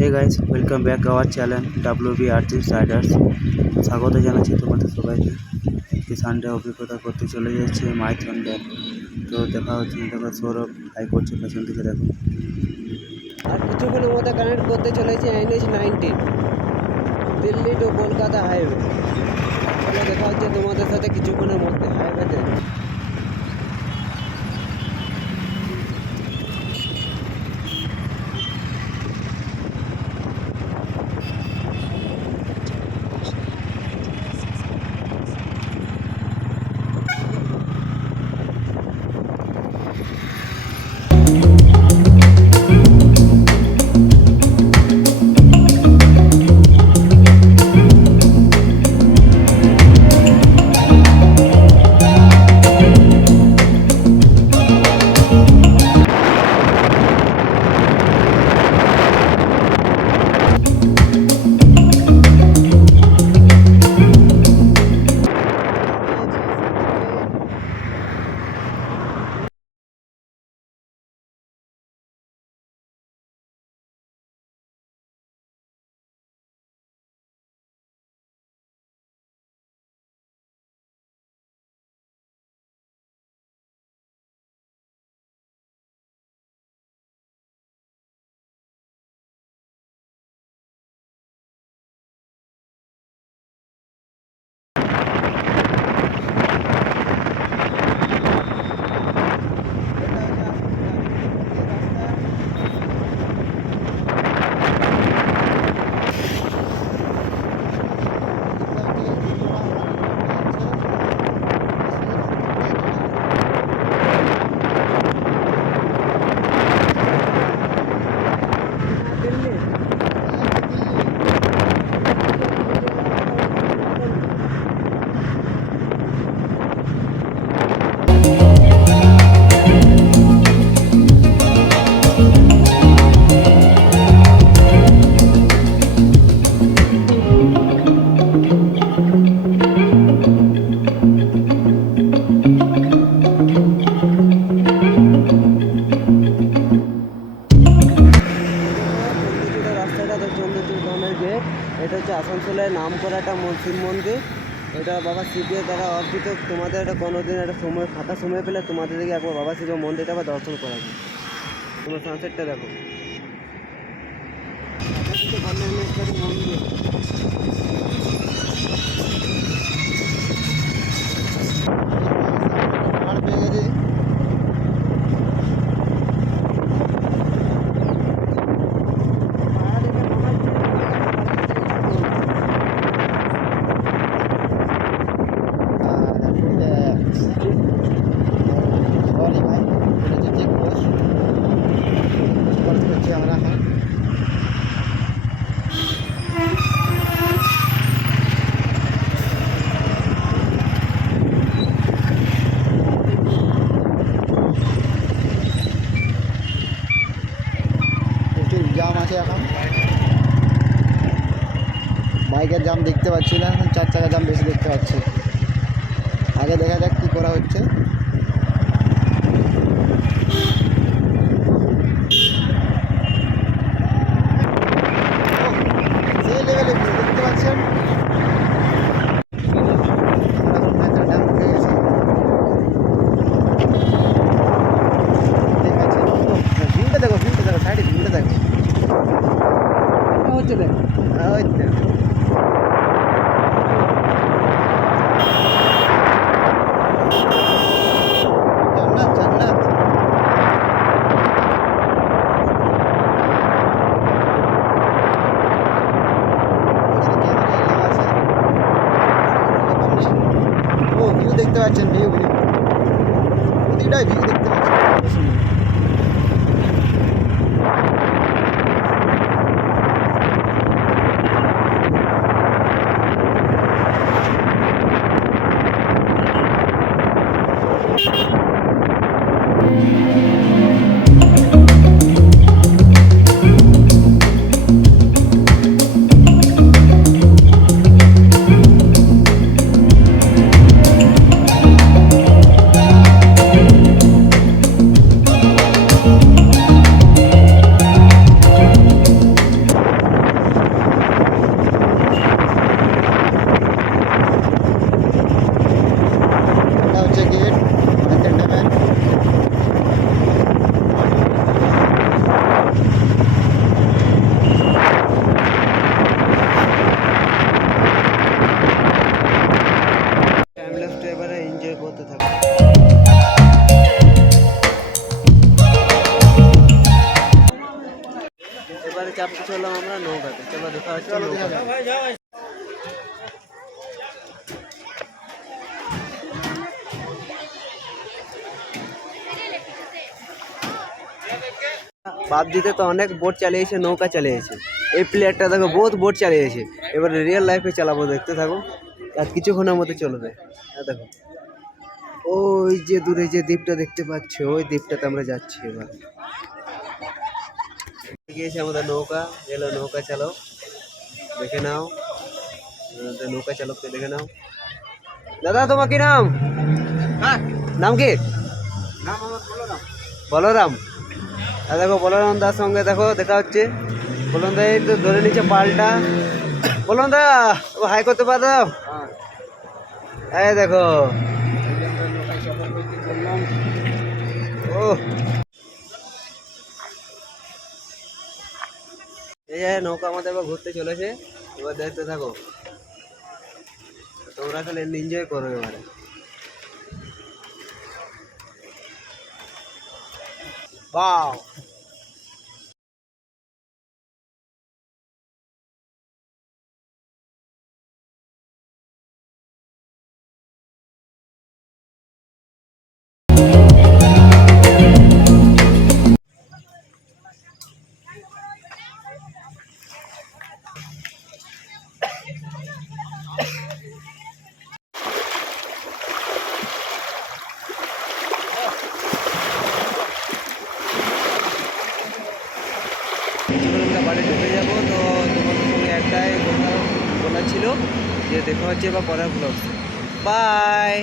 Hey guys, welcome back our channel WB artist riders. স্বাগত জানাচ্ছি তোমাদের সবাইকে। আজকে সানডে অভিজ্ঞতা করতে চলে যাচ্ছে মাইথন ড্যাম। তো দেখা হচ্ছে, দেখো সৌরভ হাই করছে পেছন থেকে, দেখো। আর কিছুক্ষণের মধ্যে কানেক্ট করতে চলেছে NH-19 দিল্লি টু কলকাতা হাইওয়ে। তাহলে দেখা হচ্ছে তোমাদের সাথে কিছুক্ষণের মধ্যে হাইওয়েতে। এটা হচ্ছে আসানসোলের নাম করা একটা শিব মন্দির। এটা বাবা শিবের দ্বারা অর্পিত। তোমাদের এটা কোনোদিন একটা সময় ফাঁকা সময় পেলে তোমাদের দিকে একবার বাবা শিবের মন্দিরটা আবার দর্শন করা যায়। তোমার সানসেটটা দেখো। মন্দির জাম আছে এখন, বাইকের জাম দেখতে পাচ্ছি না, 4 চাকা জাম বেশি দেখতে পাচ্ছি। আগে দেখা যাক কী করা হচ্ছে। সেই লেভেলে দেখতে পাচ্ছেন ড্যাম উঠে গেছে। ভিউটা দেখো, সাইডে ভিউটা দেখো হচ্ছে। দেখ জান্নাত জান্নাত। ও ভিউ দেখতে পাচ্ছেন, ভিউ প্রতিটাই ভিউ দেখতে পাচ্ছেন। এবারে চাপতে চললাম আমরা নৌকাতে। চলো দেখা হচ্ছে নৌকাতে। পাবজিতে তো অনেক বোট চালিয়েছে, নৌকা চালিয়েছে। এই প্লেয়ারটা দেখো বহুত বোট চালিয়েছে, এবারে রিয়েল লাইফে চালাবো, দেখতে থাকো। আর কিছুক্ষণের মধ্যে চলবে। দেখো ওই যে দূরে যে দ্বীপটা দেখতে পাচ্ছ, ওই দ্বীপটাতে আমরা যাচ্ছি এবার। গিয়েছে আমাদের নৌকা, এলো নৌকা চালক, দেখে নাও আমাদের নৌকা চালককে দেখে নাও। দাদা তোমার কি নাম? নাম কি? বলরাম। আর দেখো বলরাম দার সঙ্গে দেখো দেখা হচ্ছে। বলরাম দা এই তো ধরে নিচ্ছে পালটা। বলরাম দা ও হাই করতে পারো? এই দেখো ও এই যে নৌকা আমাদের এবার ঘুরতে চলেছে, এবার দেখতে থাকো। তোমরা খালি এনজয় করো এবারে। বাও। আমরা বাড়ি ঢুকে যাবো, তো তোমাদের সঙ্গে একটাই কথা বলার ছিল যে দেখা হচ্ছে বা পরের ব্লগ। বাই।